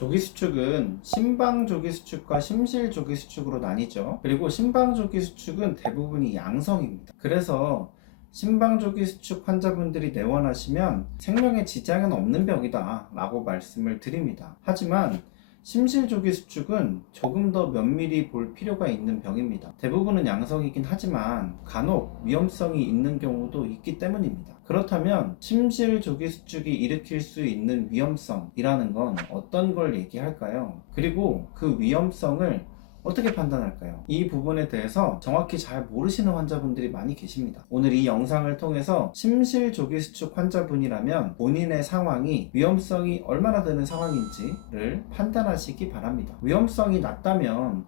조기수축은 심방조기수축과 심실조기수축으로 나뉘죠. 그리고 심방조기수축은 대부분이 양성입니다. 그래서 심방조기수축 환자분들이 내원하시면 생명에 지장은 없는 병이다 라고 말씀을 드립니다. 하지만 심실조기수축은 조금 더 면밀히 볼 필요가 있는 병입니다. 대부분은 양성이긴 하지만 간혹 위험성이 있는 경우도 있기 때문입니다. 그렇다면 심실조기수축이 일으킬 수 있는 위험성이라는 건 어떤 걸 얘기할까요? 그리고 그 위험성을 어떻게 판단할까요? 이 부분에 대해서 정확히 잘 모르시는 환자분들이 많이 계십니다. 오늘 이 영상을 통해서 심실조기수축 환자분이라면 본인의 상황이 위험성이 얼마나 되는 상황인지를 판단하시기 바랍니다. 위험성이 낮다면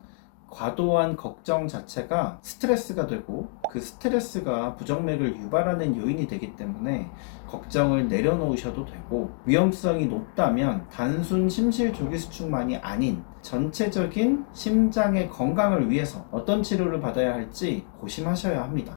과도한 걱정 자체가 스트레스가 되고 그 스트레스가 부정맥을 유발하는 요인이 되기 때문에 걱정을 내려놓으셔도 되고, 위험성이 높다면 단순 심실조기수축만이 아닌 전체적인 심장의 건강을 위해서 어떤 치료를 받아야 할지 고심하셔야 합니다.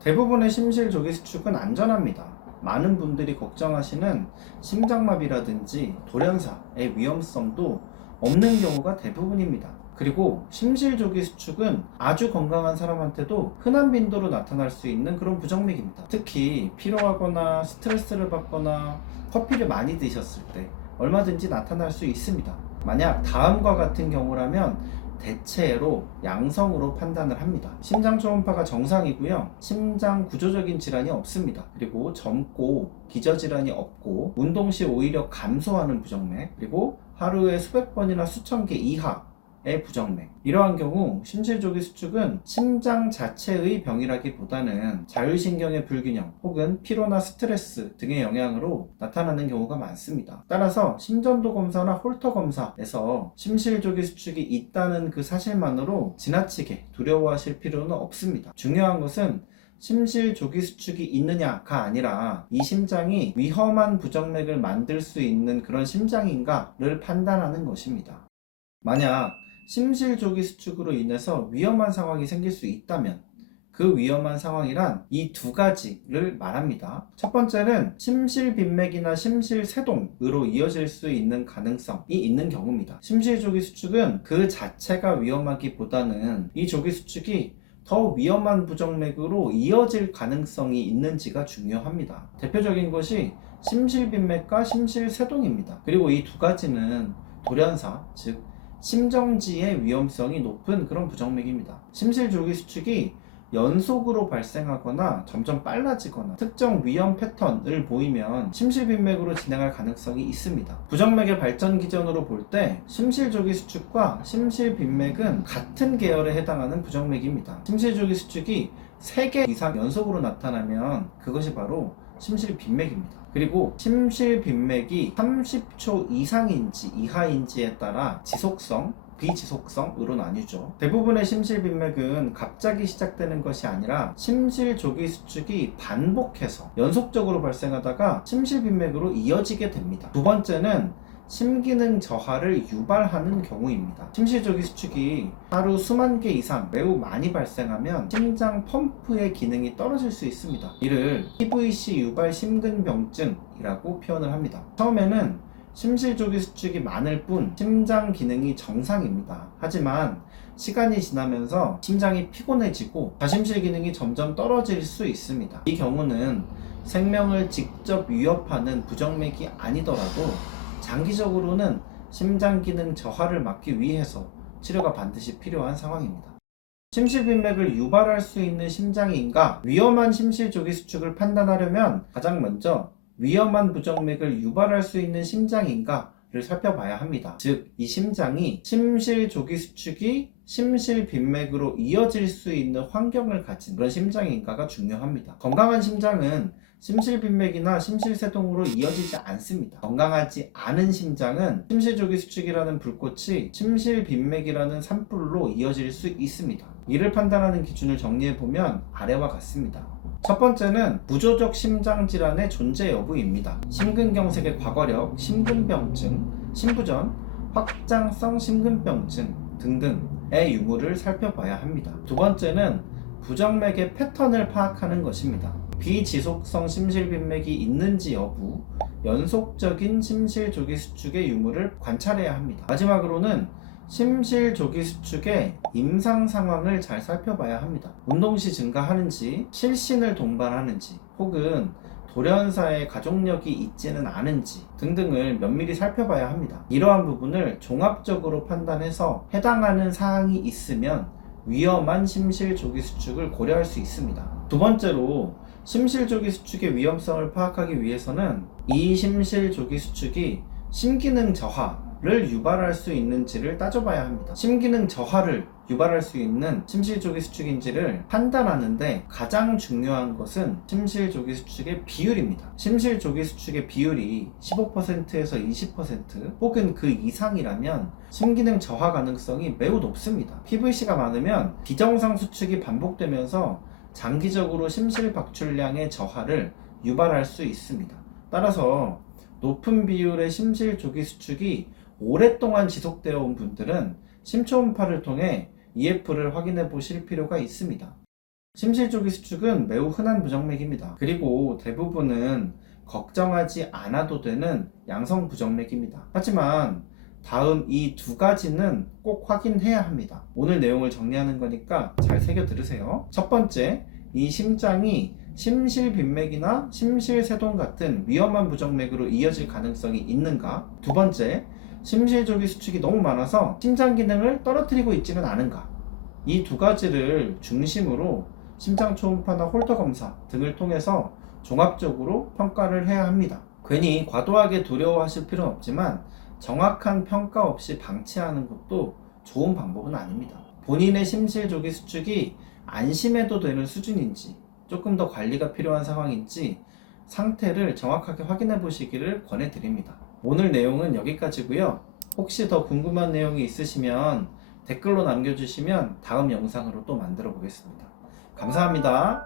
대부분의 심실조기수축은 안전합니다. 많은 분들이 걱정하시는 심장마비라든지 돌연사의 위험성도 없는 경우가 대부분입니다. 그리고 심실조기수축은 아주 건강한 사람한테도 흔한 빈도로 나타날 수 있는 그런 부정맥입니다. 특히 피로하거나 스트레스를 받거나 커피를 많이 드셨을 때 얼마든지 나타날 수 있습니다. 만약 다음과 같은 경우라면 대체로 양성으로 판단을 합니다. 심장 초음파가 정상이고요. 심장 구조적인 질환이 없습니다. 그리고 젊고 기저질환이 없고 운동 시 오히려 감소하는 부정맥, 그리고 하루에 수백 번이나 수천 개 이하 부정맥. 이러한 경우 심실조기수축은 심장 자체의 병이라기보다는 자율신경의 불균형 혹은 피로나 스트레스 등의 영향으로 나타나는 경우가 많습니다. 따라서 심전도 검사나 홀터 검사에서 심실조기수축이 있다는 그 사실만으로 지나치게 두려워하실 필요는 없습니다. 중요한 것은 심실조기수축이 있느냐가 아니라 이 심장이 위험한 부정맥을 만들 수 있는 그런 심장인가를 판단하는 것입니다. 만약 심실조기수축으로 인해서 위험한 상황이 생길 수 있다면 그 위험한 상황이란 이 두 가지를 말합니다. 첫 번째는 심실빈맥이나 심실세동으로 이어질 수 있는 가능성이 있는 경우입니다. 심실조기수축은 그 자체가 위험하기보다는 이 조기수축이 더 위험한 부정맥으로 이어질 가능성이 있는지가 중요합니다. 대표적인 것이 심실빈맥과 심실세동입니다. 그리고 이 두 가지는 돌연사, 즉 심정지의 위험성이 높은 그런 부정맥입니다. 심실조기수축이 연속으로 발생하거나 점점 빨라지거나 특정 위험 패턴을 보이면 심실빈맥으로 진행할 가능성이 있습니다. 부정맥의 발전 기전으로 볼 때 심실조기수축과 심실빈맥은 같은 계열에 해당하는 부정맥입니다. 심실조기수축이 3개 이상 연속으로 나타나면 그것이 바로 심실빈맥입니다. 그리고 심실빈맥이 30초 이상인지 이하인지에 따라 지속성, 비지속성으로 나뉘죠. 대부분의 심실빈맥은 갑자기 시작되는 것이 아니라 심실조기수축이 반복해서 연속적으로 발생하다가 심실빈맥으로 이어지게 됩니다. 두 번째는 심기능 저하를 유발하는 경우입니다. 심실조기수축이 하루 수만 개 이상 매우 많이 발생하면 심장 펌프의 기능이 떨어질 수 있습니다. 이를 PVC 유발 심근병증이라고 표현을 합니다. 처음에는 심실조기수축이 많을 뿐 심장 기능이 정상입니다. 하지만 시간이 지나면서 심장이 피곤해지고 가심실 기능이 점점 떨어질 수 있습니다. 이 경우는 생명을 직접 위협하는 부정맥이 아니더라도 장기적으로는 심장 기능 저하를 막기 위해서 치료가 반드시 필요한 상황입니다. 심실빈맥을 유발할 수 있는 심장인가? 위험한 심실조기수축을 판단하려면 가장 먼저 위험한 부정맥을 유발할 수 있는 심장인가를 살펴봐야 합니다. 즉, 이 심장이 심실조기수축이 심실빈맥으로 이어질 수 있는 환경을 가진 그런 심장인가가 중요합니다. 건강한 심장은 심실빈맥이나 심실세동으로 이어지지 않습니다. 건강하지 않은 심장은 심실조기수축이라는 불꽃이 심실빈맥이라는 산불로 이어질 수 있습니다. 이를 판단하는 기준을 정리해보면 아래와 같습니다. 첫 번째는 구조적 심장질환의 존재 여부입니다. 심근경색의 과거력, 심근병증, 심부전, 확장성 심근병증 등등의 유무를 살펴봐야 합니다. 두 번째는 부정맥의 패턴을 파악하는 것입니다. 비지속성 심실빈맥이 있는지 여부, 연속적인 심실조기 수축의 유무를 관찰해야 합니다. 마지막으로는 심실조기 수축의 임상 상황을 잘 살펴봐야 합니다. 운동시 증가하는지, 실신을 동반하는지, 혹은 돌연사의 가족력이 있지는 않은지 등등을 면밀히 살펴봐야 합니다. 이러한 부분을 종합적으로 판단해서 해당하는 사항이 있으면 위험한 심실조기 수축을 고려할 수 있습니다. 두 번째로 심실조기 수축의 위험성을 파악하기 위해서는 이 심실조기 수축이 심기능 저하를 유발할 수 있는지를 따져봐야 합니다. 심기능 저하를 유발할 수 있는 심실조기 수축인지를 판단하는데 가장 중요한 것은 심실조기 수축의 비율입니다. 심실조기 수축의 비율이 15%에서 20% 혹은 그 이상이라면 심기능 저하 가능성이 매우 높습니다. PVC가 많으면 비정상 수축이 반복되면서 장기적으로 심실 박출량의 저하를 유발할 수 있습니다. 따라서 높은 비율의 심실조기 수축이 오랫동안 지속되어 온 분들은 심초음파를 통해 EF를 확인해 보실 필요가 있습니다. 심실조기 수축은 매우 흔한 부정맥입니다. 그리고 대부분은 걱정하지 않아도 되는 양성 부정맥입니다. 하지만 다음 이 두 가지는 꼭 확인해야 합니다. 오늘 내용을 정리하는 거니까 잘 새겨 들으세요. 첫 번째, 이 심장이 심실빈맥이나 심실세동 같은 위험한 부정맥으로 이어질 가능성이 있는가? 두 번째, 심실조기 수축이 너무 많아서 심장 기능을 떨어뜨리고 있지는 않은가? 이 두 가지를 중심으로 심장 초음파나 홀터 검사 등을 통해서 종합적으로 평가를 해야 합니다. 괜히 과도하게 두려워하실 필요는 없지만 정확한 평가 없이 방치하는 것도 좋은 방법은 아닙니다. 본인의 심실조기 수축이 안심해도 되는 수준인지, 조금 더 관리가 필요한 상황인지 상태를 정확하게 확인해 보시기를 권해드립니다. 오늘 내용은 여기까지고요. 혹시 더 궁금한 내용이 있으시면 댓글로 남겨주시면 다음 영상으로 또 만들어 보겠습니다. 감사합니다.